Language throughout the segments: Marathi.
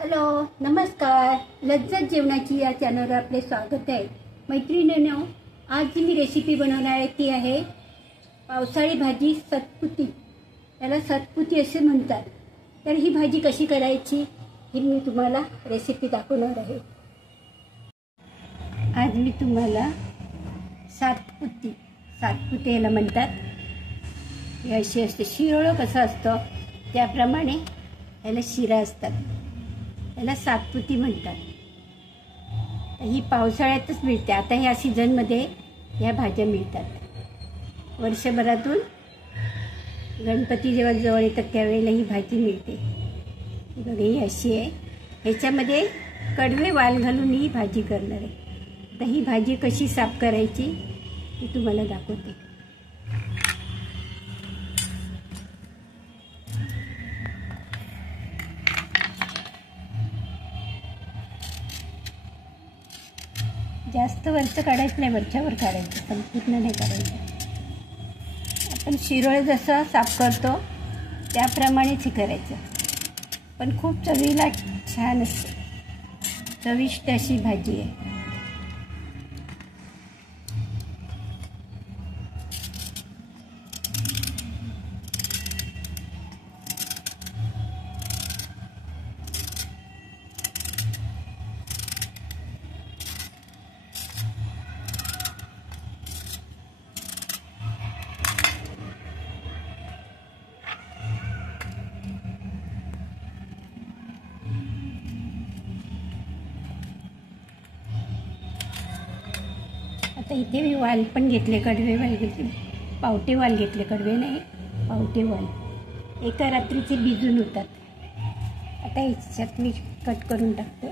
हॅलो, नमस्कार. लज्जत जेवणाची या चॅनलवर आपले स्वागत आहे. मैत्रिणींनो, आज जी मी रेसिपी बनवणार आहे ती आहे पावसाळी भाजी सतपुती. याला सतपुती असे म्हणतात. तर ही भाजी कशी करायची ही मी तुम्हाला रेसिपी दाखवणार आहे. आज मी तुम्हाला सातपुते याला म्हणतात. हे अशी असते, शिरोळं कसं असतं त्याप्रमाणे याला शिरा असतात. याला सातपुती म्हणतात. ही पावसाळ्यातच मिळते. आता ह्या सीझनमध्ये ह्या भाज्या मिळतात. वर्षभरातून गणपती जेव्हा जवळ येतात त्यावेळेला ही भाजी मिळते. बघा, ही अशी आहे. ह्याच्यामध्ये कडवे वाल घालून ही भाजी करणार आहे. तर ही भाजी कशी साफ करायची ही तुम्हाला दाखवते. जास्त वरचं काढायचं नाही, वरच्यावर काढायचं, संपूर्ण नाही काढायचं. आपण शिरोळ जसं साफ करतो त्याप्रमाणेच हे करायचं. पण खूप चवीला छान असते, चविष्ट अशी भाजी आहे. आता इथे मी वाल पण घेतले, कडवे वाल घेतले, पावटे वाल घेतले, कडवे नाही, पावटे वाल. एका रात्रीचे भिजून होतात. आता ह्याच्यात मी कट करून टाकतो.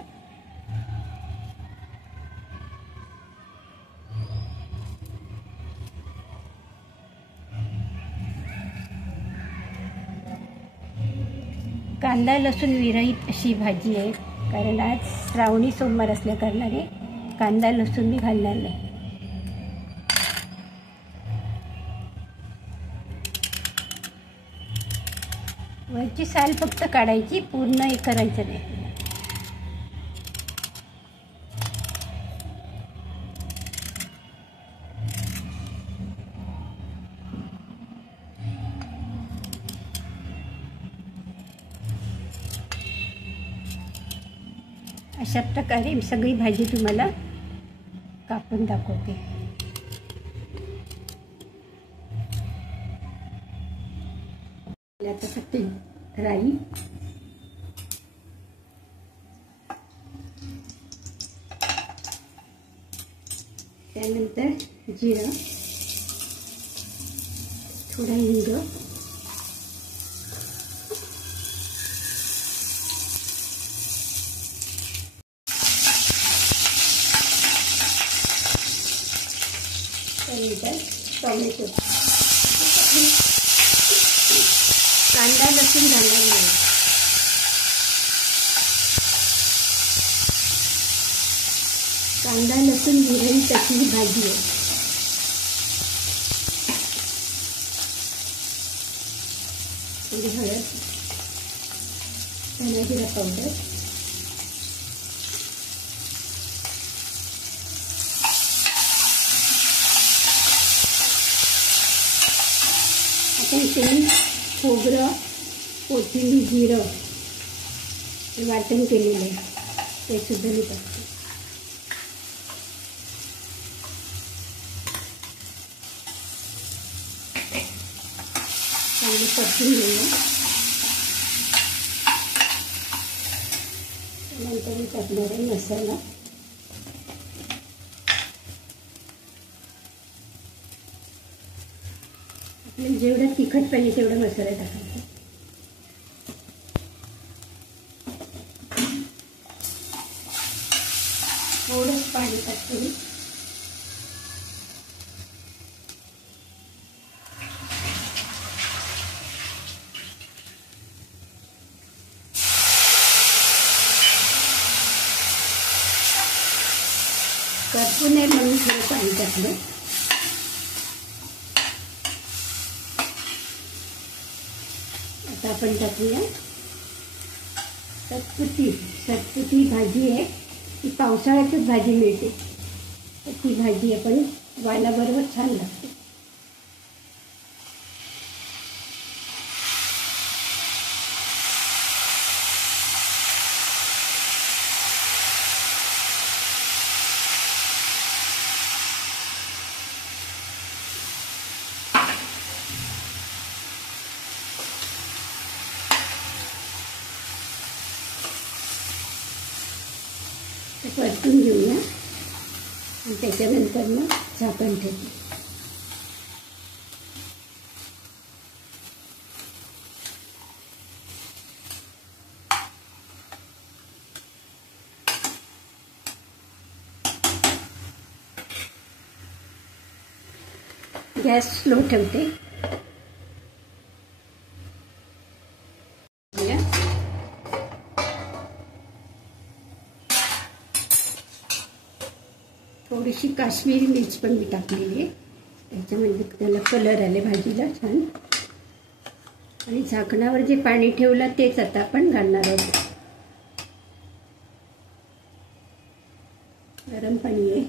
कांदा लसूण विरहित अशी भाजी आहे, कारण आज श्रावणी सोमवार असल्या कारणाने कांदा लसूण मी घालणार नाही. वरची साल फक्त काढायची, पूर्ण हे करायचं नाही. अशा प्रकारे सगळी भाजी तुम्हाला कापून दाखवते. आता फक्त राई, त्यानंतर जिरं, थोडा हिंग, त्यानंतर टोमॅटो. कांदा लसूण घालणार नाही. कांदा लसूण विरहित अशी ही भाजी आहे. थोडी हळद, धना जिरा पावडर, आपण तेल, खोबरं, कोथिंबीर, जिरं हे वाटण केलेलं आहे ते सुद्धा मी टाकते. चांगलं परतून घेऊया. नंतर मी टाकणार आहे मसाला. आपल्याला जेवढा तिखट पाहिजे तेवढा मसाला टाकायचा. थोडंच पाणी टाकतो. करपू नये म्हणून थोडं पाणी टाकलं. आता आपण टाकूया सतपुती भाजी आहे. ती पावसाळ्यातच भाजी मिळते, तर ती भाजी आपण वालाबरोबर छान लागते. ते परतून घेऊया आणि त्याच्यानंतर मग झाकण ठेवू. गॅस स्लो ठेवते. थोडीशी काश्मीरी मिर्च पण मी टाकलेली आहे, त्याच्यामध्ये त्याला कलर आले भाजीला छान. आणि झाकणावर जे पाणी ठेवलं तेच आता आपण घालणार आहोत. गरम पाणी आहे.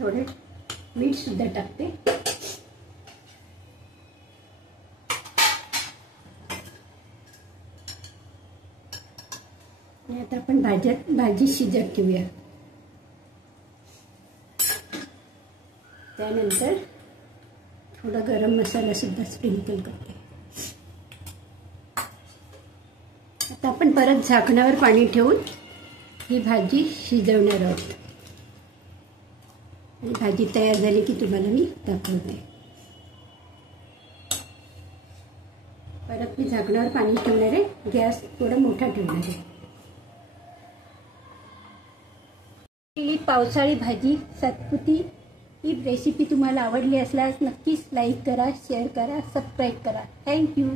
थोडे मीठ सुद्धा टाकते. आता आपण भाजी शिजत ठेवूया. त्यानंतर थोडा गरम मसाला सुद्धा स्प्रिंकल करते. आता आपण परत झाकणावर पाणी ठेवून ही भाजी शिजवणार आहोत. आणि भाजी तयार झाली की तुम्हाला मी दाखवते. परत मी झाकणावर पाणी ठेवणार आहे. गॅस थोडा मोठा ठेवणार आहे. ही पावसाळी भाजी सतपुती ही रेसिपी तुम्हाला आवडली असल्यास नक्कीच लाईक करा, शेअर करा, सबस्क्राईब करा. थँक्यू.